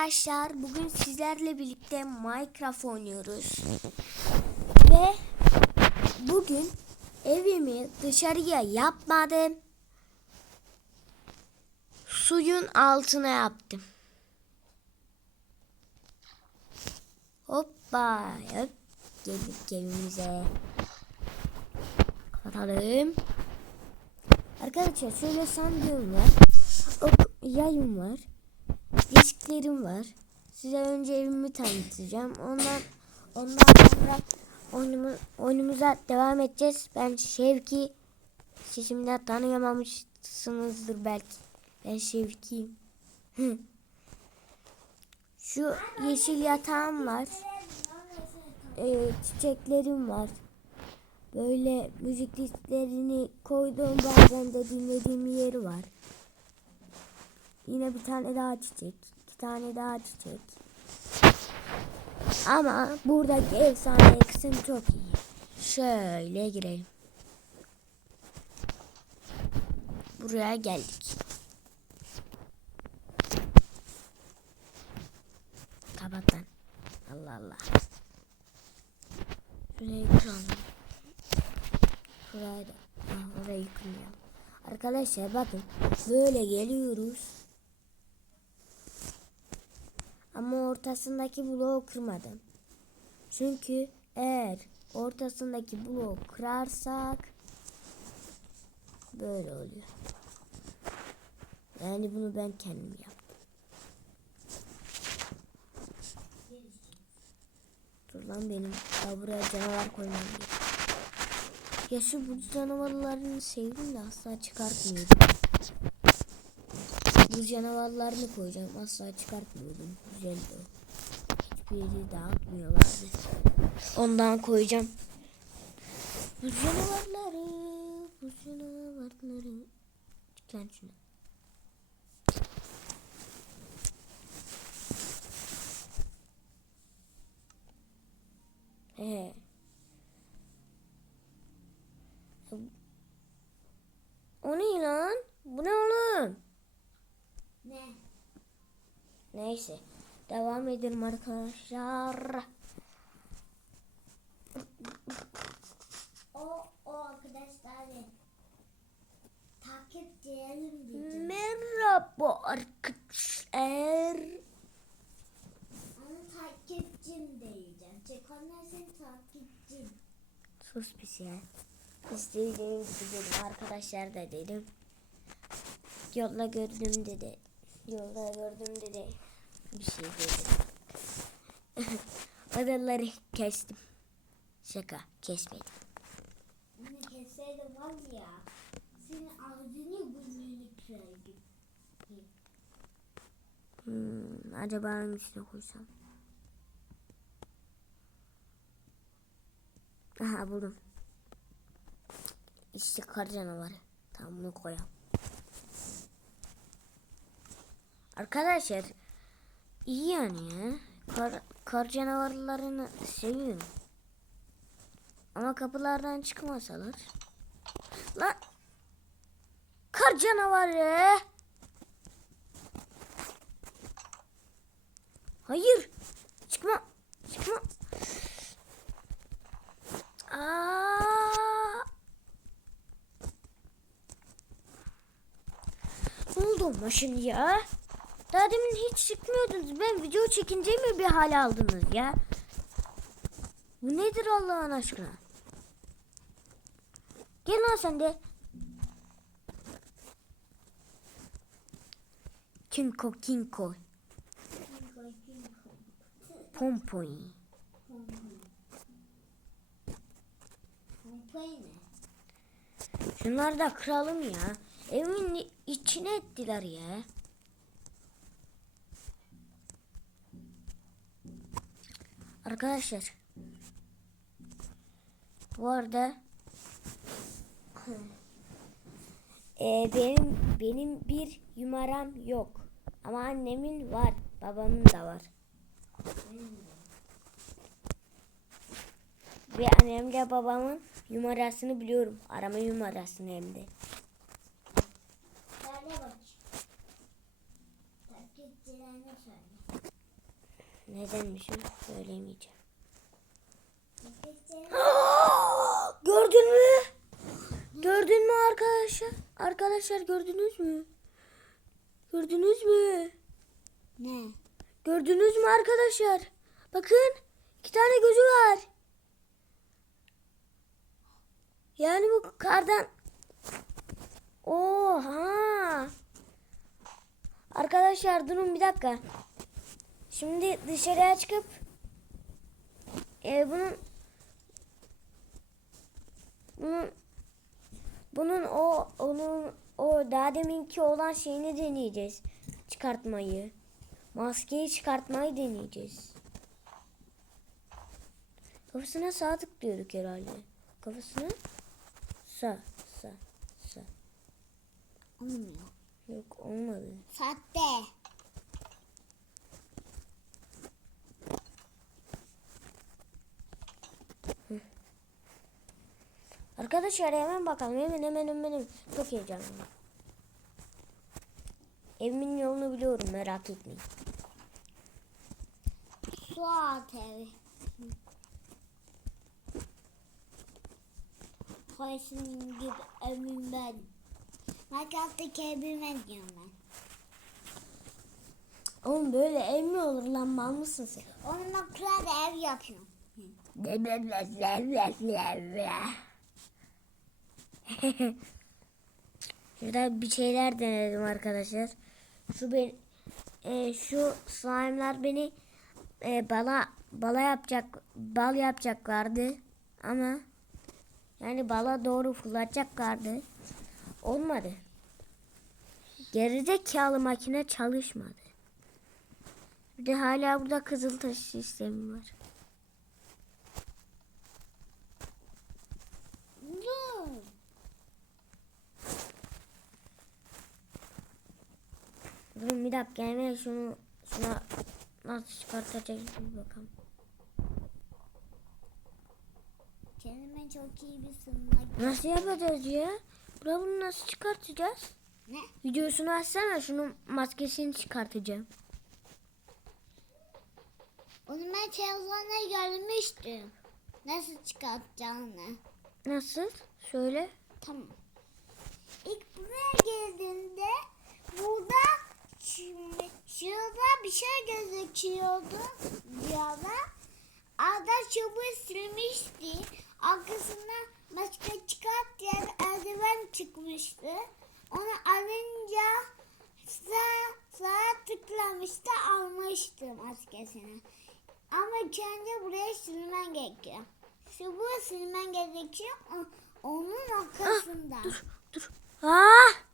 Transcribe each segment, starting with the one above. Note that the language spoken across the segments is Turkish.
Arkadaşlar bugün sizlerle birlikte Minecraft oynuyoruz. Ve bugün evimi dışarıya yapmadım. Suyun altına yaptım. Hoppa hop geldik evimize. Kapatalım. Arkadaşlar şöyle sandığım var. Yayım var. Disklerim var. Size önce evimi tanıtacağım. Ondan ondan sonra oyunumuz, oyunumuza devam edeceğiz. Ben Şevki. Siz şimdiden tanıyamamışsınızdır belki. Ben Şevki'yim. Şu yeşil yatağım var. Ee, çiçeklerim var. Böyle müzik listelerini koyduğum bazen de dinlediğim yeri var. Yine bir tane daha çiçek. iki tane daha çiçek. Ama buradaki efsane kısım çok iyi. Şöyle girelim. Buraya geldik. Kapat lan. Allah Allah. Şurayı kıralım. Şurayı da. Ah, orayı kırmayalım. Arkadaşlar bakın. Böyle geliyoruz. Ama ortasındaki bloğu kırmadım. Çünkü eğer ortasındaki bloğu kırarsak böyle oluyor. Yani bunu ben kendim yaptım. Dur lan benim daha buraya canavar koymam gerekiyor. Ya şu bu canavarlarını sevdim de asla çıkartmıyordum. Bu canavarlarını koyacağım asla çıkartmıyordum. Güzeldi o. Hiçbir yeri dağıtmıyorlardı. Ondan koyacağım. Bu canavarları, bu canavarları. Çık lan şuna. Ee. O ne lan? Bu ne oğlum? Ne? Neyse. Devam edelim arkadaşlar. O o arkadaşlar takipçilerim diyeceğim. Merhaba arkadaşlar. Onu takipçim diyeceğim. Çekonlar senin takipçin. Sus pis ya. İstediğim gibi. Arkadaşlar da dedim. Yolda gördüm dedi. Yolda gördüm dedi. Bir şey dedim. Adaları kestim. Şaka kesmedim. Onu kesseydim var ya. Senin ağzını burnunu kırardım. Hmm, acaba hangisine koysam? Aha buldum. İşte kar canavarı. Tamam bunu koyalım. Arkadaşlar iyi yani ya. Kar, kar canavarlarını seviyorum. Ama kapılardan çıkmasalar. Lan kar canavarı. Hayır. Çıkma. Çıkma. Aa! Ne oldu ama şimdi ya? Daha demin hiç çıkmıyordunuz. Ben video çekince mi bir hal aldınız ya? Bu nedir Allah'ın aşkına? Gel lan sen de. Kinko kinko. Pompoy. Pompayı ne? Şunları da kıralım ya. Evimin içine ettiler ya. Arkadaşlar. Bu arada Ee, benim benim bir yumaram yok. Ama annemin var. Babamın da var. Ve annemle babamın numarasını biliyorum. Arama numarasını hem de. Söyle bak. Takipçilerine söyle. Nedenmişim söyleyemeyeceğim. Nefeslerini Gördün mü? Gördün mü arkadaşlar? Arkadaşlar gördünüz mü? Gördünüz mü? Ne? Gördünüz mü arkadaşlar? Bakın iki tane gözü var. Yani bu kardan... Oha! Arkadaşlar durun bir dakika. Şimdi dışarıya çıkıp e, bunun bunun bunun o onun o daha deminki olan şeyini deneyeceğiz. Çıkartmayı. Maskeyi çıkartmayı deneyeceğiz. Kafasına sağ tıklıyorduk herhalde. Kafasına sağ sağ sağ. Olmuyor. Yok olmadı. Sahte. Arkadaşlar hemen bakalım. Hemen hemen hemen. Çok heyecanlıyım. Evimin yolunu biliyorum merak etmeyin. Suat evi. Koysun gibi evim ben. Minecraft'taki evim ben diyorum ben. Oğlum böyle ev mi olur lan mal mısın sen? Onunla kral ev yapıyorum. Şurada bir şeyler denedim arkadaşlar. Şu ben e, şu slime'lar beni e, bala bala yapacak bal yapacaklardı ama yani bala doğru fırlatacaklardı. Olmadı. Gerizekalı makine çalışmadı. Bir de hala burada kızıl taş sistemi var. Dur. Durun bir dakika hemen şunu şuna nasıl çıkartacağız bir bakalım. Kendime çok iyi bir sınırmak. Nasıl yapacağız ya? Bura bunu nasıl çıkartacağız? Ne? Videosunu açsana şunun maskesini çıkartacağım. Onu ben televizyonda görmüştüm. Nasıl çıkartacağını. Nasıl? Söyle. Tamam. İlk buraya geldiğinde burada şimdi şurada bir şey gözüküyordu diyorlar. Arada çubuğu sürmüştü. Arkasından başka çıkart diye eldiven çıkmıştı. Onu alınca sağ, sağa tıklamıştı almıştım maskesini. Ama kendi buraya sürmen gerekiyor. Çubuğu sürmen gerekiyor. Onun arkasında. Dur dur. Ah!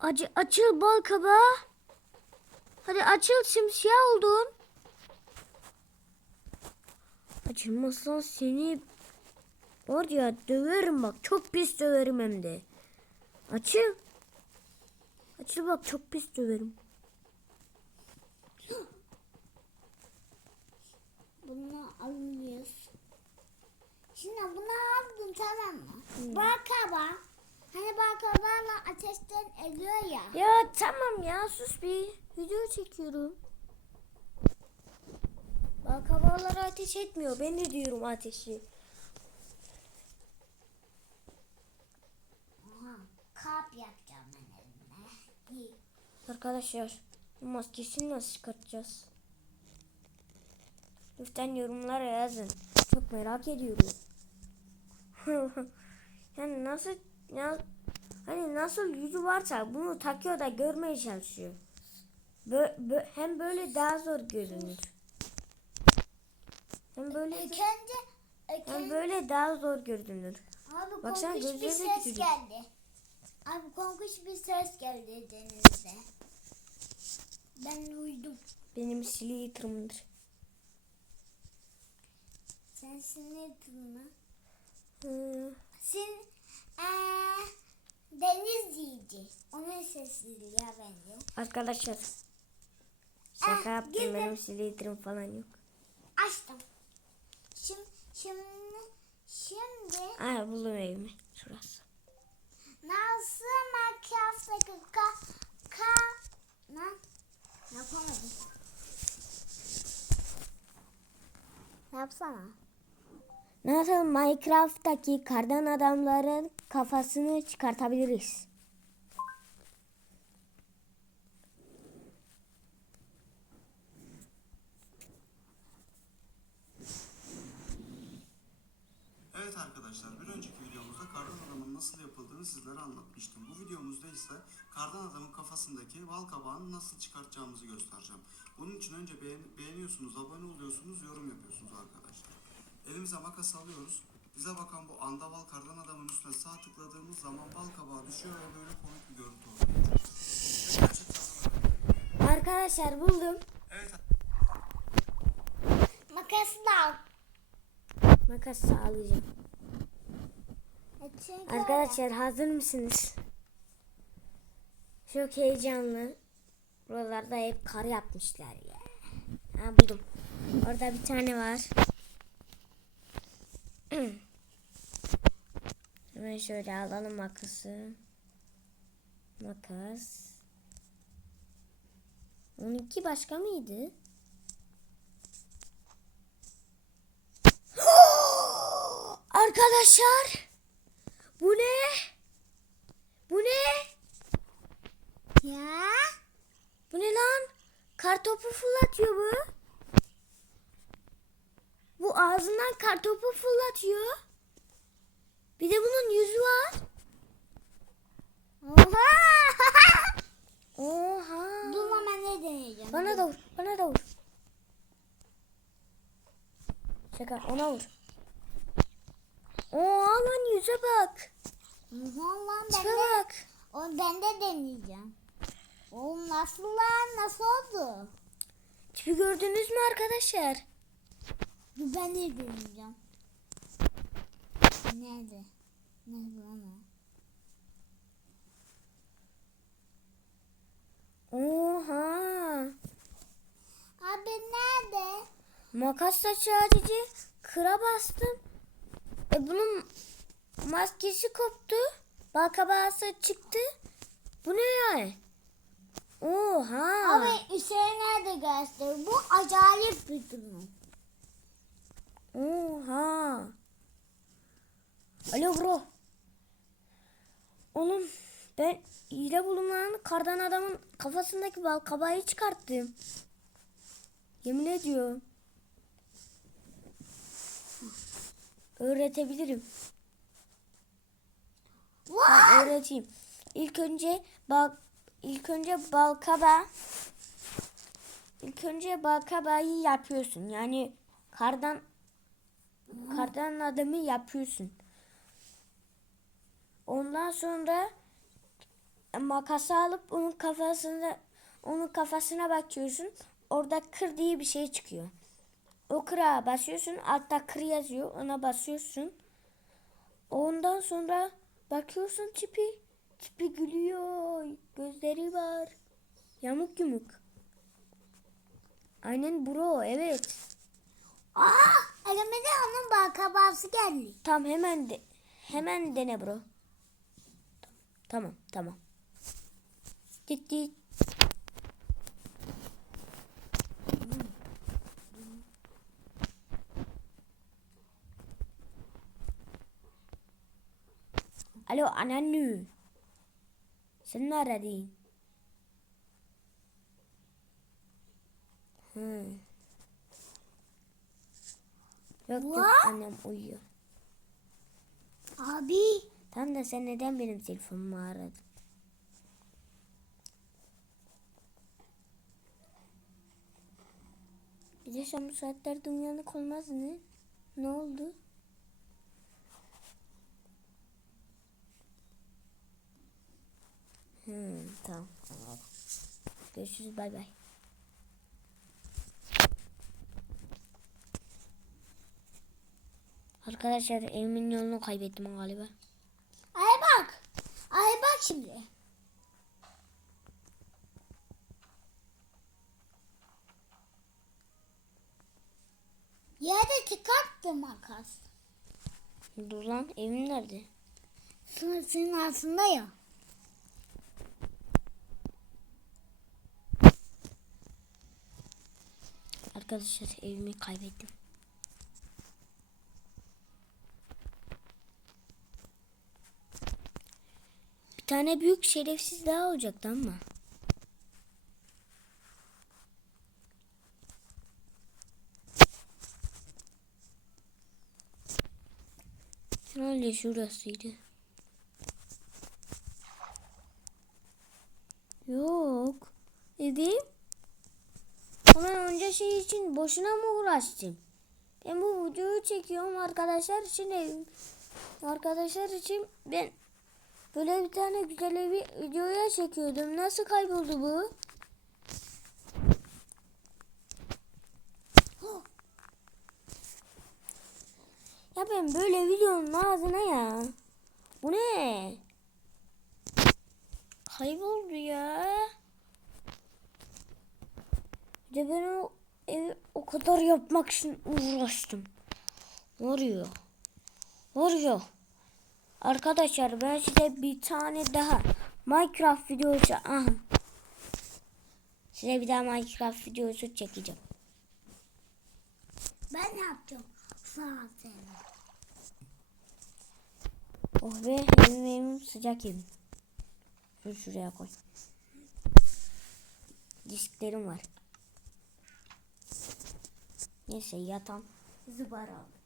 Acı, açıl bal kabağı. Hadi açıl simsiyah oldun. Açılmazsan seni var ya döverim bak çok pis döverim hem de. Açıl. Açıl bak çok pis döverim. Bunu alıyoruz. Şimdi bunu aldım tamam mı? Balkaba. Hani balkabalarla ateşten ediyor ya. Ya tamam ya sus bir. Video çekiyorum. Bak havalara ateş etmiyor. Ben de diyorum ateşi. Aha, kap yapacağım ben elimle. İyi. Arkadaşlar bu maskesini nasıl çıkartacağız? Lütfen yorumlara yazın. Çok merak ediyorum. yani nasıl ya hani nasıl yüzü varsa bunu takıyor da görmeye çalışıyor. Bö, bö- hem böyle daha zor görünür. Hem böyle İlk önce, ilk hem önce böyle daha zor görünür. abi Baksana korkunç bir ses küçücük. geldi. Abi korkunç bir ses geldi denizde. Ben uyudum. Benim slither'ımdır. Sen sinir mı? Hı. Sin eee deniz yiyici. Onun ya bence. Arkadaşlar şaka Ah, yaptım girdim. benim slither'ım falan yok. Açtım. Şimdi şimdi şimdi Aa buldum evimi. Şurası. nasıl Minecraft'taki ka ka ne yapamadım. Yapsana. Nasıl Minecraft'taki kardan adamların kafasını çıkartabiliriz? Evet arkadaşlar bir önceki videomuzda kardan adamın nasıl yapıldığını sizlere anlatmıştım. Bu videomuzda ise kardan adamın kafasındaki bal kabağını nasıl çıkartacağımızı göstereceğim. Bunun için önce beğen- beğeniyorsunuz, abone oluyorsunuz, yorum yapıyorsunuz arkadaşlar. Elimize makas alıyoruz. Bize bakan bu andaval kardan adamın üstüne sağ tıkladığımız zaman bal kabağı düşüyor ve böyle komik bir görüntü de- Arkadaşlar buldum. Evet Makası da al. Makas sağlayacağım. E çünkü Arkadaşlar hazır mısınız? Çok heyecanlı. Buralarda hep kar yapmışlar ya. Ha buldum. Orada bir tane var. Hemen şöyle alalım makası. Makas. Onunki başka mıydı? Arkadaşlar. Bu ne? Bu ne? Ya. Bu ne lan? Kartopu fırlatıyor bu. Bu ağzından kartopu fırlatıyor. Bir de bunun yüzü var. Oha. Oha. Dur ama ne deneyeceğim? Bana da vur. Bana da vur. Şaka ona vur. Oha lan yüze bak. Oha lan ben Tipe de, bak. o, ben de deneyeceğim. Oğlum nasıl lan? Nasıl oldu? Tipi gördünüz mü arkadaşlar? Dur ben de deneyeceğim. Nerede? Nerede lan o? Oha. Abi nerede? Makasla sadece kıra bastım. E bunun maskesi koptu. Balkabağısı çıktı. Bu ne yani? Oha. Abi Hüseyin nerede göster? Bu acayip bir durum. Oha. Alo bro. Oğlum ben hile bulunan kardan adamın kafasındaki balkabağı çıkarttım. Yemin ediyorum. Öğretebilirim. Ben öğreteyim. İlk önce bal ilk önce balkaba ilk önce balkabağı yapıyorsun. Yani kardan kardan adamı yapıyorsun. Ondan sonra makası alıp onun kafasına onun kafasına bakıyorsun. Orada kır diye bir şey çıkıyor. O kıra basıyorsun. Altta kır yazıyor. Ona basıyorsun. Ondan sonra bakıyorsun tipi. Tipi gülüyor. Gözleri var. Yamuk yumuk. Aynen bro evet. Aa, elime de onun balkabağısı geldi. Tam hemen de hemen dene bro. Tamam tamam. Gitti. Alo anneanne. Sen ne aradın? Yok yok annem uyuyor. Abi. Tam da sen neden benim telefonumu aradın? Bir de sen bu saatlerde uyanık olmaz mı? Ne oldu? Hmm, tamam. Görüşürüz bay bay. Arkadaşlar evimin yolunu kaybettim galiba. Ay bak. Ay bak şimdi. Yerde çıkarttı makas. Dur lan evim nerede? Sınırsın altında ya. Arkadaşlar evimi kaybettim. Tane büyük şerefsiz daha olacaktı ama. Herhalde şurasıydı. Yok. Evet. Ama önce şey için boşuna mı uğraştım? Ben bu videoyu çekiyorum arkadaşlar için. Arkadaşlar için ben böyle bir tane güzel evi videoya çekiyordum. Nasıl kayboldu bu? Ya ben böyle videonun ağzına ya. Bu ne? Kayboldu ya. Bir de ben o evi o kadar yapmak için uğraştım. Varıyor. Varıyor. Arkadaşlar ben size bir tane daha Minecraft videosu aha. Size bir daha Minecraft videosu çekeceğim. Ben ne yapacağım? Zaten. Oh be evim evim sıcak evim. Şunu şuraya koy. Disklerim var. Neyse yatan zıbar al.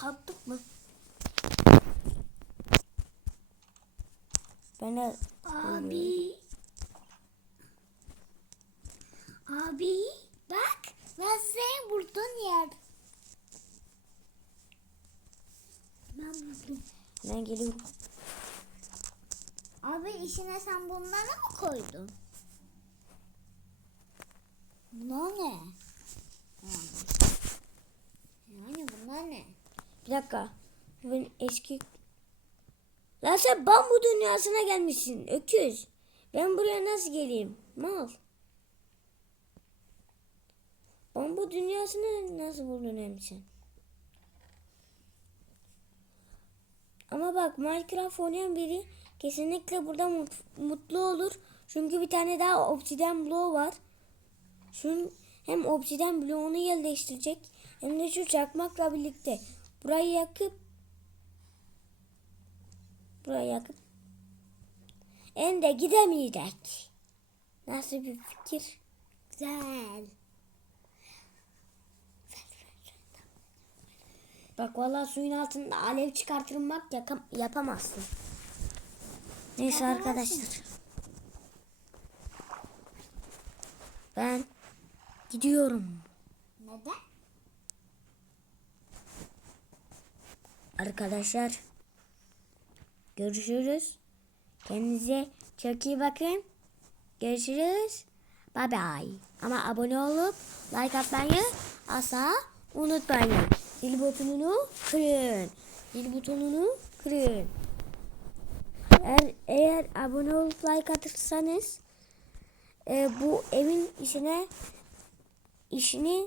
Kalktık mı? De Abi. Abi bak ben senin bulduğun yer. Ben buldum. ben geliyorum. Abi işine sen bunları mı koydun? Bunlar ne? Yani bunlar ne? Bir dakika. Bu eski... Lan sen bambu dünyasına gelmişsin. Öküz. Ben buraya nasıl geleyim? Mal. Bambu dünyasını nasıl buldun hem sen? Ama bak Minecraft oynayan biri kesinlikle burada mut- mutlu olur. Çünkü bir tane daha obsidian bloğu var. Şunun hem obsidian bloğunu yerleştirecek hem de şu çakmakla birlikte burayı yakıp burayı yakıp hem de gidemeyecek. Nasıl bir fikir? Güzel. Bak vallahi suyun altında alev çıkartılmak yapamazsın. Neyse Yapamazsın. arkadaşlar. Ben gidiyorum. Neden? Arkadaşlar görüşürüz. Kendinize çok iyi bakın. Görüşürüz. Bye bye. Ama abone olup like atmayı asla unutmayın. Zil butonunu kırın. Zil butonunu kırın. Eğer, eğer abone olup like atırsanız e, bu evin işine işini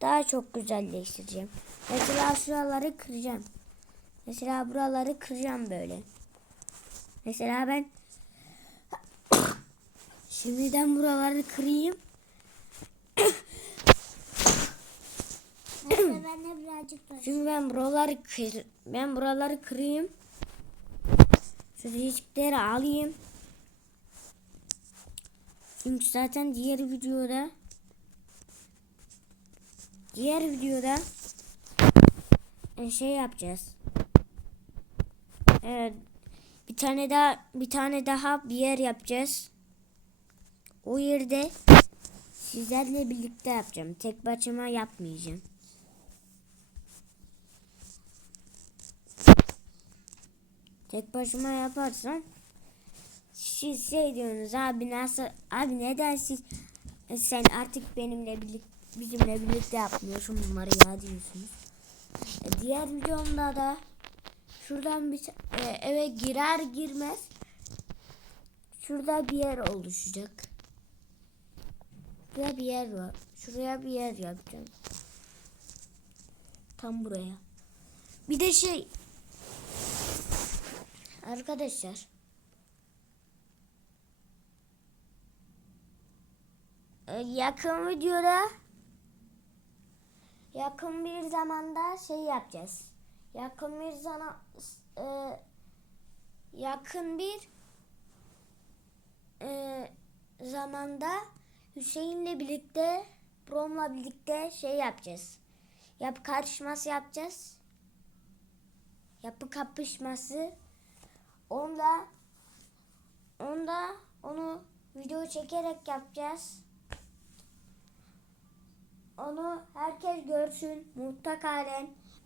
daha çok güzelleştireceğim. Mesela şuraları kıracağım. Mesela buraları kıracağım böyle. Mesela ben şimdiden buraları kırayım. Ben de birazcık da. Çünkü ben buraları kır, ben buraları kırayım. Şu değişikleri alayım. Çünkü zaten diğer videoda diğer videoda şey yapacağız. Evet, bir tane daha bir tane daha bir yer yapacağız. O yerde sizlerle birlikte yapacağım. Tek başıma yapmayacağım. Tek başıma yaparsam siz şey diyorsunuz abi nasıl abi neden siz e, sen artık benimle birlikte bizimle birlikte yapmıyorsun bunları ya diyorsunuz. E, diğer videomda da şuradan bir e, eve girer girmez şurada bir yer oluşacak. Şuraya bir yer var. Şuraya bir yer yapacağım. Tam buraya. Bir de şey Arkadaşlar. e, Yakın videoda yakın bir zamanda şey yapacağız. Yakın bir zaman e, yakın bir e, zamanda Hüseyin'le birlikte Brom'la birlikte şey yapacağız. Yapı karışması yapacağız. Yapı kapışması. Onda onda onu video çekerek yapacağız. Onu herkes görsün mutlaka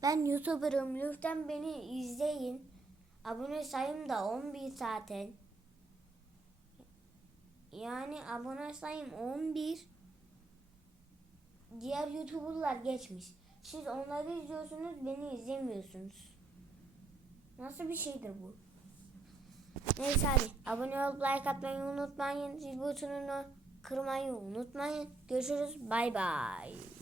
Ben YouTuber'ım. Lütfen beni izleyin. Abone sayım da 11 zaten. Yani abone sayım 11. Diğer YouTuber'lar geçmiş. Siz onları izliyorsunuz, beni izlemiyorsunuz. Nasıl bir şeydir bu? Neyse hadi. Abone olup like atmayı unutmayın. Zil butonunu kırmayı unutmayın. Görüşürüz. Bay bay.